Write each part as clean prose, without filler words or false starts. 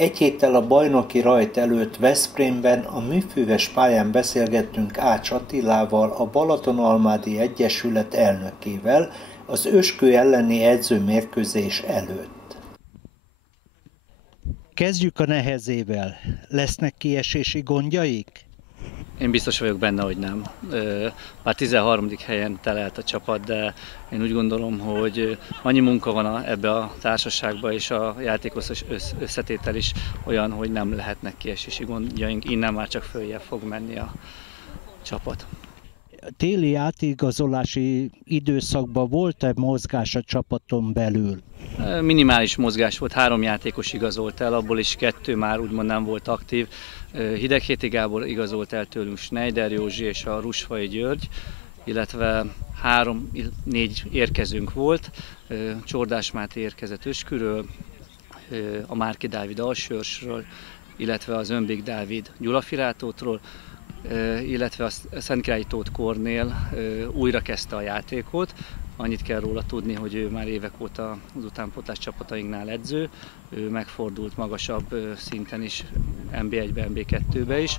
Egy héttel a bajnoki rajt előtt Veszprémben a műfüves pályán beszélgettünk Ács Attilával, a Balatonalmádi Egyesület elnökével, az Őskő elleni edzőmérkőzés előtt. Kezdjük a nehezével. Lesznek kiesési gondjaik? Én biztos vagyok benne, hogy nem. Már 13. helyen telelt a csapat, de én úgy gondolom, hogy annyi munka van ebbe a társaságban, és a játékos összetétel is olyan, hogy nem lehetnek kiesési gondjaink. Innen már csak följebb fog menni a csapat. Téli átigazolási időszakban volt-e mozgás a csapaton belül? Minimális mozgás volt, 3 játékos igazolt el, abból is 2 már úgymond nem volt aktív. Hideghéti Gábor igazolt el tőlünk, Schneider Józsi és a Rusfai György, illetve 3-4 érkezőnk volt. Csordás Máté érkezett Ösküről, a Márki Dávid Alsőrsről, illetve az Önbék Dávid Gyulafirátótról, illetve a Szentkirályi Tóth Kornél újra kezdte a játékot. Annyit kell róla tudni, hogy ő már évek óta az utánpótlás csapatainknál edző, ő megfordult magasabb szinten is, NB1-be, NB2-be is,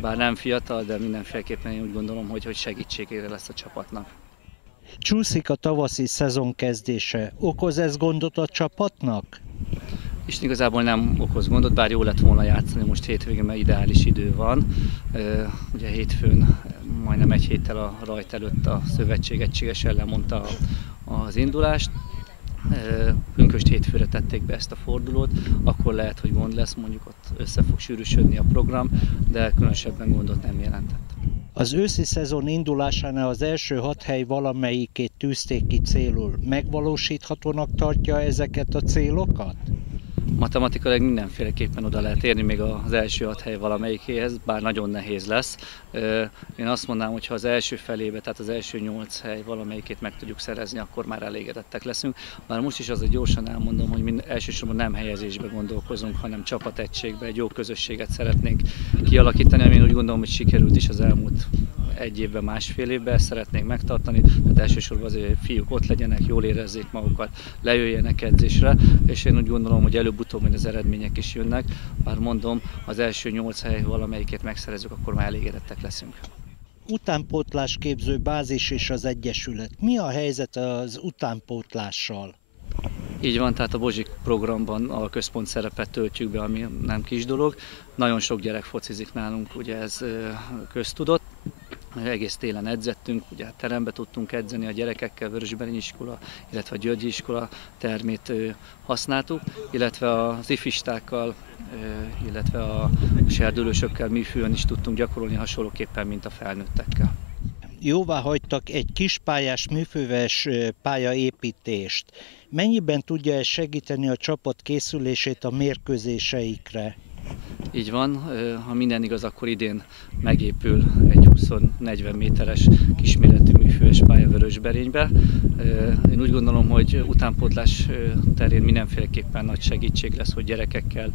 bár nem fiatal, de mindenféleképpen én úgy gondolom, hogy segítségére lesz a csapatnak. Csúszik a tavaszi szezon kezdése. Okoz ez gondot a csapatnak? És igazából nem okoz gondot, bár jó lett volna játszani most hétvégén, mert ideális idő van. Ugye hétfőn, majdnem egy héttel a rajt előtt a szövetség egységesen lemondta az indulást. Pünkösd hétfőre tették be ezt a fordulót, akkor lehet, hogy gond lesz, mondjuk ott össze fog sűrűsödni a program, de különösebben gondot nem jelentett. Az őszi szezon indulásánál az első 6 hely valamelyikét tűzték ki célul. Megvalósíthatónak tartja ezeket a célokat? Matematikailag mindenféleképpen oda lehet érni még az első 6 hely valamelyikéhez, bár nagyon nehéz lesz. Én azt mondanám, hogy ha az első felébe, tehát az első 8 hely valamelyikét meg tudjuk szerezni, akkor már elégedettek leszünk. Már most is azért gyorsan elmondom, hogy elsősorban nem helyezésbe gondolkozunk, hanem csapategységbe, egy jó közösséget szeretnénk kialakítani, ami én úgy gondolom, hogy sikerült is az elmúlt 1 évben, másfél évben, ezt szeretnénk megtartani, tehát elsősorban azért, hogy fiúk ott legyenek, jól érezzék magukat, lejöjjenek edzésre, és én úgy gondolom, hogy előbb-utóbb az eredmények is jönnek, bár mondom, az első 8 hely valamelyikét megszerezzük, akkor már elégedettek leszünk. Utánpótlásképző bázis és az Egyesület. Mi a helyzet az utánpótlással? Így van, tehát a Bozsik programban a központ szerepet töltjük be, ami nem kis dolog. Nagyon sok gyerek focizik nálunk, ugye ez köztudott. Egész télen edzettünk, ugye terembe tudtunk edzeni a gyerekekkel, Vörösberényi iskola, illetve a Györgyi iskola termét használtuk, illetve az ifistákkal, illetve a serdülősökkel műfűen is tudtunk gyakorolni hasonlóképpen, mint a felnőttekkel. Jóvá hagytak egy kispályás műfüves pályaépítést. Mennyiben tudja ez segíteni a csapat készülését a mérkőzéseikre? Így van, ha minden igaz, akkor idén megépül egy 20-40 méteres kisméretű műfüves pálya Vörösberénybe. Én úgy gondolom, hogy utánpótlás terén mindenféleképpen nagy segítség lesz, hogy gyerekekkel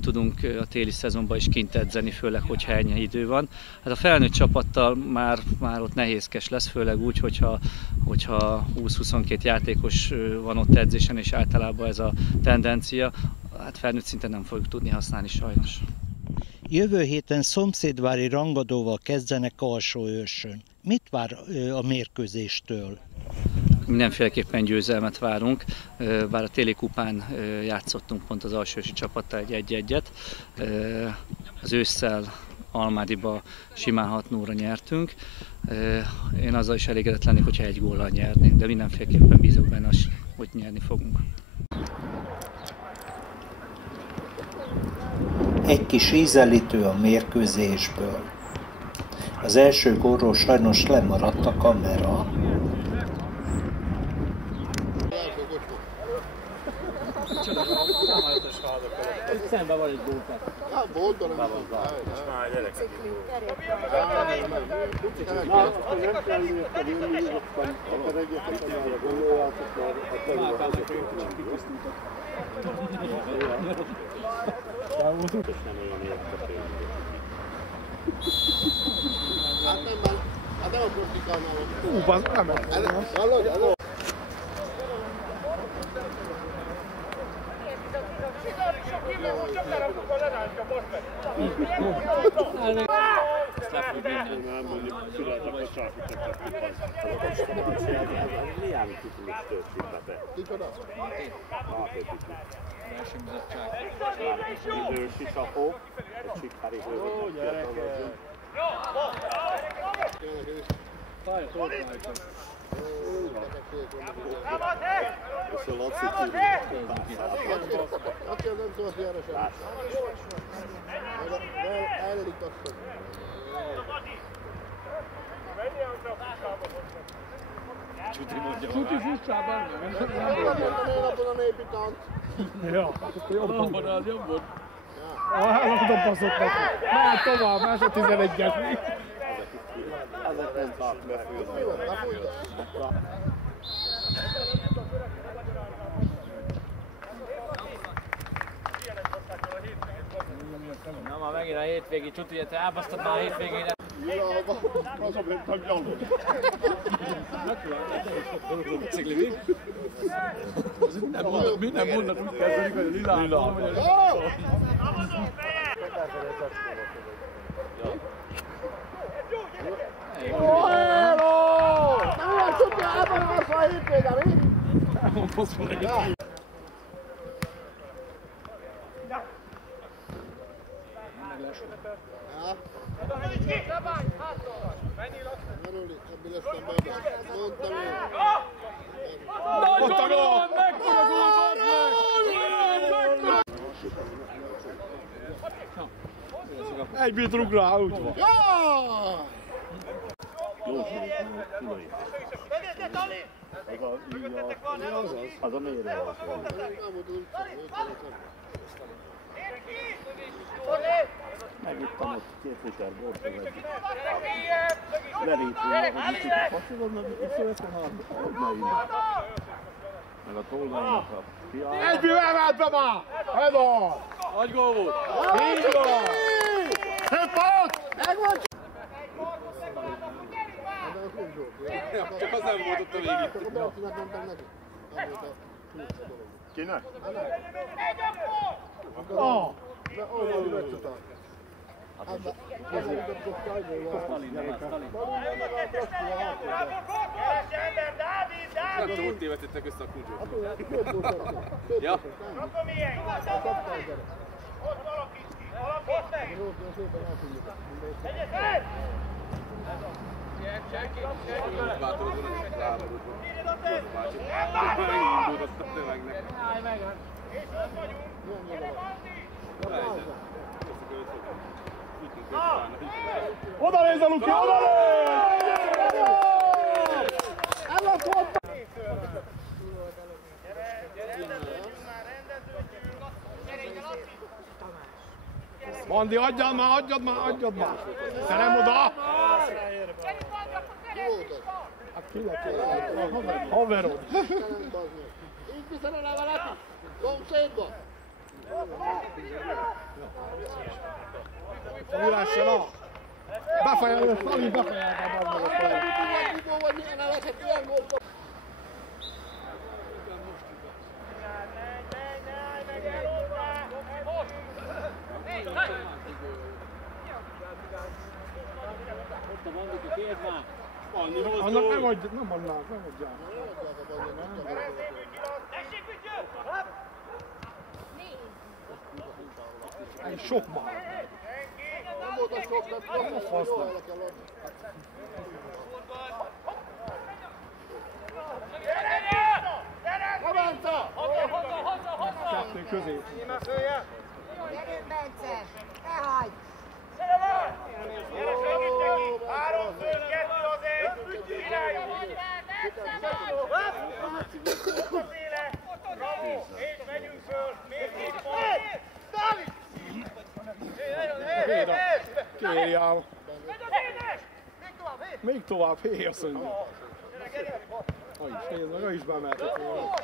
tudunk a téli szezonban is kint edzeni, főleg, hogyha ennyi idő van. Hát a felnőtt csapattal már ott nehézkes lesz, főleg úgy, hogyha 20-22 játékos van ott edzésen, és általában ez a tendencia, hát felnőtt szinten nem fogjuk tudni használni sajnos. Jövő héten szomszédvári Rangadóval kezdenek Alsóőrsön. Mit vár a mérkőzéstől? Mindenféleképpen győzelmet várunk, bár a téli kupán játszottunk pont az alsóőrsi csapattal egy 1-1-et. Az ősszel Almádiba simán 6-0-ra nyertünk. Én azzal is elégedett lennék, hogyha 1 góllal nyernénk, de mindenféleképpen bízok benne, hogy nyerni fogunk. Egy kis ízelítő a mérkőzésből. Az első gólról sajnos lemaradt a kamera. Szemben van egy gókat. Idősi sapó, egy csikhári hőzőt. És a Laci Laci nem tudod járni sem. Elrikasztod. Csuti fussában? Nem mondom én abban a népi tánc. Ja, akkor jobban van, az jobban. Eladom passzott neki. Már tovább, másod 11-es. Ezek nem tart befűzni. Jó, befújta. Na már megint a hétvégi csuti, te elbasztad már a hétvégére. Az a mentem gyalog. Cigli mi? Minden mondat úgy kezdődik, hogy lilával vagy a Hello! Nem olyan csuti, elbasztad a hétvége, mi? Merüli, ebből lesz a bebe. Mondtam én. Mondta gól! Mekkora gól volt meg! Egy bit rúg rá, úgy van. Jaj! Az a mérő az. Megittam ott 2 liter bort, lerítően, hogy mit tudok passzolodnak, itt születlen a innen. Meg a tolványnak a fiára. Egy mivel ment be már! Ez az! Nagy gól volt! Így van! Szép volt! Megvan! Csak az nem volt ott a végig. Csak a Bertinek mondtam neki. Ez volt a kulcsa dolog. Kinek? Olyan megcsutál. Nem tudom, hogy tévedtettek össze a kulcsot. Ja. Akkor milyen? Ott valaki! Ott meg! Egyet! Bátorod van, hogy ráborult van. Bácsi. Megindult azt a tömegnek. Állj meg! És ott vagyunk! Gyere, Bandi! Oda nézz a Luki, oda nézz! Ez a pont! Bandi, adjad már! Te nem oda! Ki volt? Haverod. Így viszont a levelet! Szomszédba! Nyilásson a! Befejel, Szali befejel a bazd meg a vagy milyen elesett ilyen gólt. Ott a Bandika, kérd már! Annak nem adják, nem adják. Egy sok már. Nem volt a sok, de nem a fasznak. Kabanca! Kettő közé. Gyerünk, Bence! Ne hagyd! Gyere, segíts neki! 3 fő, 2 azért! Csináljuk! Az éle! Bravo! És megyünk föl! Még 2 pont! Dávid! Kéri ám. Még tovább, hé, azt mondja. Maga is bemeltek volna.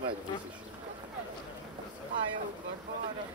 Megy busz is. Pályaudvar balra.